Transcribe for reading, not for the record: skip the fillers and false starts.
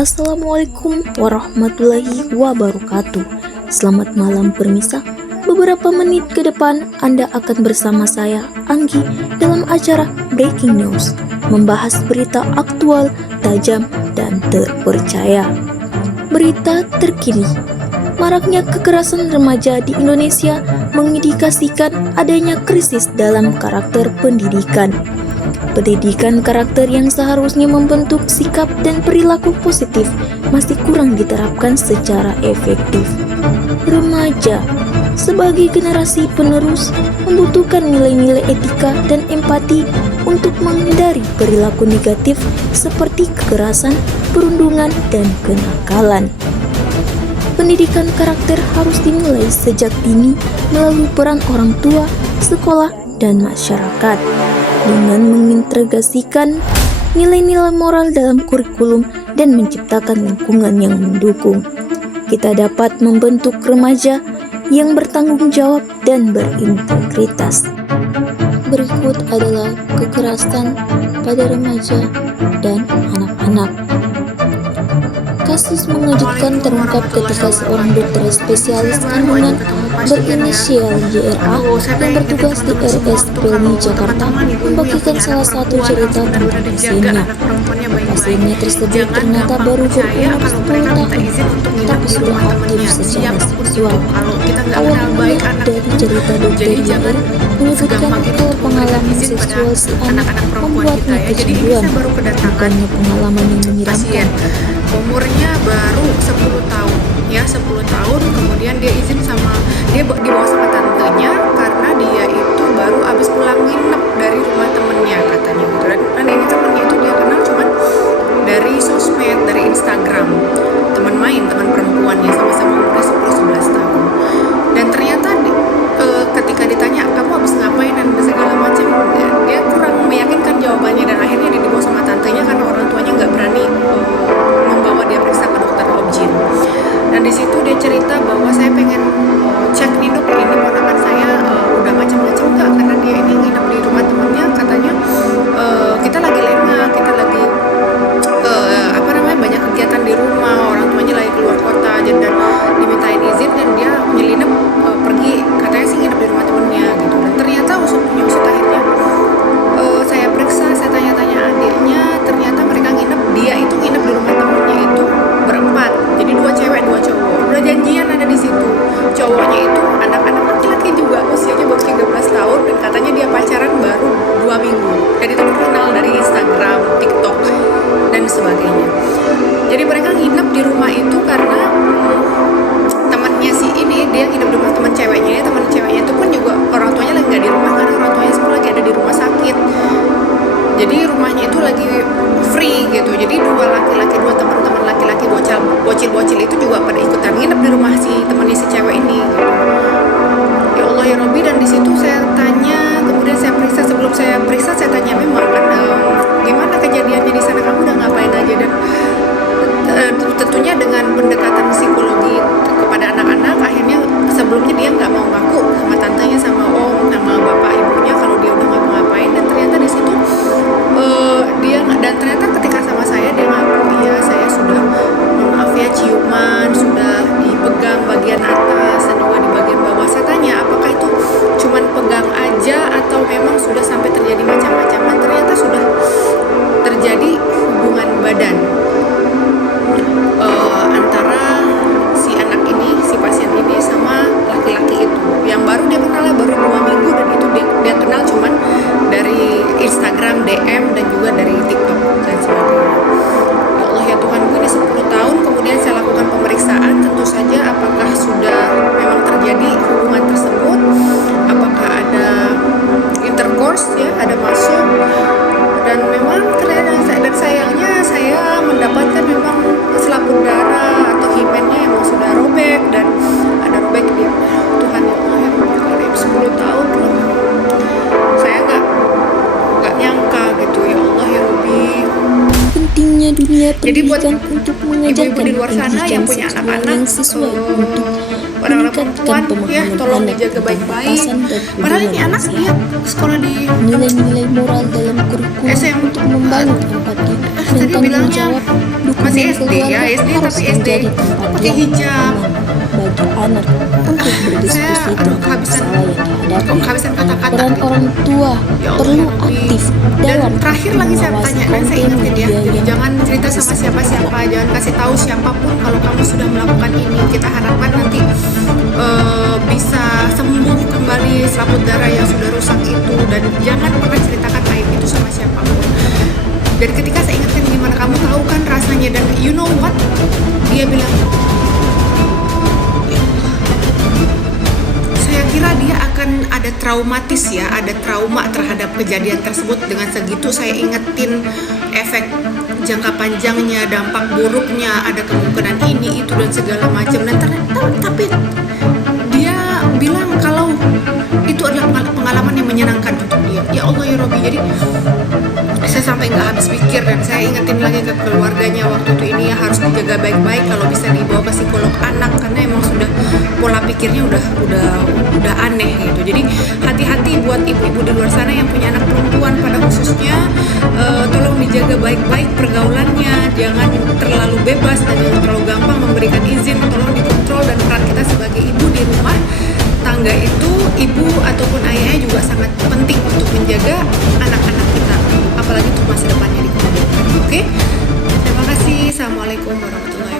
Assalamualaikum warahmatullahi wabarakatuh. Selamat malam permisa. Beberapa menit ke depan Anda akan bersama saya, Anggi, dalam acara Breaking News, membahas berita aktual, tajam, dan terpercaya. Berita terkini. Maraknya kekerasan remaja di Indonesia mengindikasikan adanya krisis dalam karakter pendidikan. Pendidikan karakter yang seharusnya membentuk sikap dan perilaku positif masih kurang diterapkan secara efektif. Remaja sebagai generasi penerus membutuhkan nilai-nilai etika dan empati untuk menghindari perilaku negatif seperti kekerasan, perundungan, dan kenakalan. Pendidikan karakter harus dimulai sejak dini melalui peran orang tua, sekolah, dan masyarakat dengan mengintegrasikan nilai-nilai moral dalam kurikulum dan menciptakan lingkungan yang mendukung. Kita dapat membentuk remaja yang bertanggung jawab dan berintegritas. Berikut adalah kekerasan pada remaja dan anak-anak. Kasus mengejutkan terungkap ketika seorang dokter spesialis kandungan berinisial JRA yang bertugas di RS Pelni Jakarta membagikan salah satu cerita tentang pasiennya. Pasiennya tersebut ternyata baru berumur 10 tahun, tapi sudah aktif secara seksual. Awal mula dari cerita dokter JR menyebutkan kalau pengalaman seksual si anak membuatnya kecanduan, bukannya pengalaman yang menyeramkan. Umurnya baru 10 tahun ya, 10 tahun. Kemudian dia izin sama dia dibawa sama tantenya karena dia itu baru habis pulang nginep dari rumah temennya katanya gitu. Dan ini temennya itu dia kenal cuman dari sosmed, dari Instagram, teman main, teman perempuannya, sama-sama umurnya 10-11 tahun. Dan ternyata ketika ditanya kamu habis ngapain dan segala macam, dia kurang meyakinkan jawabannya, dan akhirnya dia dibawa sama tantenya karena orang tuanya nggak berani membawa dia periksa ke dokter objin. Dan di situ dia cerita bahwa saya pengen cek nih dok, ini ponakan saya udah macam-macam nggak, karena dia ini nginep di rumah temennya, katanya kita lagi lengah, kita lagi banyak kegiatan di rumah, orang tuanya lagi keluar kota dan dimintain izin, dan dia menyelinap pergi, katanya sih nginep di rumah temennya gitu. Dan ternyata usut akhirnya saya periksa, saya tanya-tanya adiknya, ternyata mereka dia itu nginep di rumah temennya itu berempat, jadi 2 cewek 2 cowok, udah janjian ada di situ. Cowoknya itu anak-anak laki-laki juga, usianya baru 13 tahun, dan katanya dia pacaran baru 2 minggu, dan itu dikenal dari Instagram, TikTok, dan sebagainya. Jadi mereka nginep di rumah itu karena temannya si ini, dia nginep di rumah teman ceweknya itu pun juga orang tuanya lagi nggak di rumah karena orang tuanya semua lagi ada di rumah sakit. Jadi rumahnya itu lagi free gitu. Jadi 2 teman-teman laki-laki bocil itu juga pada ikutan nginep di rumah si temannya si cewek ini gitu. Ya Allah ya Robbi. Dan di situ saya tanya, kemudian saya periksa, sebelum saya periksa saya tanya memang kan gimana kejadiannya di sana, kamu udah ngapain aja, dan tentunya dengan pendekatan psikologi kepada anak-anak, akhirnya sebelumnya dia nggak mau ngaku sama tantenya, sama om, sama bapak ibunya kalau dia udah ngapain. Dan ternyata di situ ternyata ketika sama saya dia ngaku, iya saya sudah, maaf ya, ciuman, sudah dipegang bagian atas dan juga di bagian bawah. Saya tanya apakah itu cuman pegang aja atau memang sudah sampai terjadi macam-macam. Dan ternyata sudah terjadi hubungan badan antara si anak ini, si pasien ini sama laki-laki itu yang baru dia kenal, baru 2 minggu, dan itu dia kenal cuman dari Instagram, DM, dan juga dari TikTok dan sebagainya. Ya Allah ya Tuhanku, ini 10 tahun. Kemudian saya lakukan pemeriksaan, tentu saja apakah sudah memang terjadi hubungan tersebut, apakah ada intercourse ya, ada masuk, dan memang ternyata, dan sayangnya saya mendapatkan memang selaput darah atau himennya emang sudah robek, dan ada robek di Tuhan ya Allah ya Rabbi, 10 tahun loh. Saya nggak nyangka gitu, ya Allah ya Rabbi. Pentingnya dunia Jadi buat pendidikan untuk mengajarkan di luar sana yang punya seksual anak-anak, yang sesuai untuk orang-orang meningkatkan perempuan ya, pemahaman tolong anak dijaga tentang baik-baik. batasan dan Padahal hubungan ini yang anak sehat. dia sekolah di Nilai-nilai moral dalam kurikulum SM untuk membangun empati terus Dan tadi Tony bilangnya menjawab, masih dukungan SD keluarga ya, SD harus tapi SD menjadi tempat pakai yang hijab. aman bagi anak untuk berdiskusi Saya tentang kehabisan masalah yang dihadapi. kehabisan kata-kata Peran gitu. orang tua Ya Allah, perlu ya Rabbi. aktif Dan dalam terakhir lagi saya mengawasi tanya dan saya konten ingetin ya, media jadi yang jangan cerita sama bersifat siapa-siapa, jangan kasih tahu siapapun kalau kamu sudah melakukan ini. Kita harapkan nanti bisa sembuh kembali selaput darah yang sudah rusak itu, dan jangan pernah ceritakan aib itu sama siapapun. Dan ketika saya ingetin gimana kamu tahu kan rasanya, dan you know what, dia bilang, saya kira dia akan ada traumatis ya, ada trauma terhadap kejadian tersebut. Dengan segitu saya ingetin efek jangka panjangnya, dampak buruknya, ada kemungkinan ini itu dan segala macam. Dan ternyata tapi dia bilang kalau itu adalah pengalaman yang menyenangkan untuk dia. Ya Allah ya Robbi, jadi saya sampai nggak habis pikir, dan saya ingetin lagi ke keluarganya waktu itu, ini harus dijaga baik-baik, kalau bisa dibawa ke psikolog anak karena emang sudah pola pikirnya udah aneh gitu. Jadi hati-hati buat ibu-ibu di luar sana yang punya anak perempuan pada khususnya, tolong dijaga baik-baik pergaulannya, jangan terlalu bebas dan jangan terlalu gampang memberikan izin, tolong dikontrol. Dan peran kita sebagai ibu di rumah tangga itu, ibu ataupun ayahnya juga sangat penting untuk menjaga anak-anak kita, apalagi untuk masa depannya di kemudian hari. Oke, terima kasih. Assalamualaikum warahmatullahi wabarakatuh.